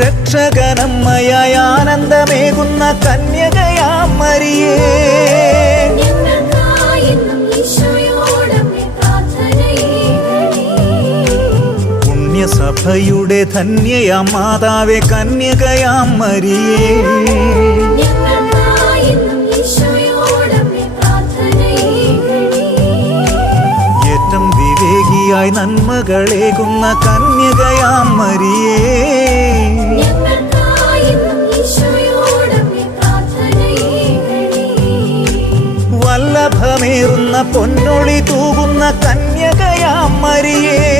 രക്ഷകനമ്മയായ ആനന്ദമേകുന്ന കന്യകയാം മരിയേ, പുണ്യസഭയുടെ ധന്യയാം മാതാവേ കന്യകയാം മരിയേ, ഏറ്റം വിവേകിയായി നന്മകളേകുന്ന കന്യകയാം മരിയേ, വല്ലഭമേറുന്ന പൊന്നൊളി തൂകുന്ന കന്യകയാം മരിയേ,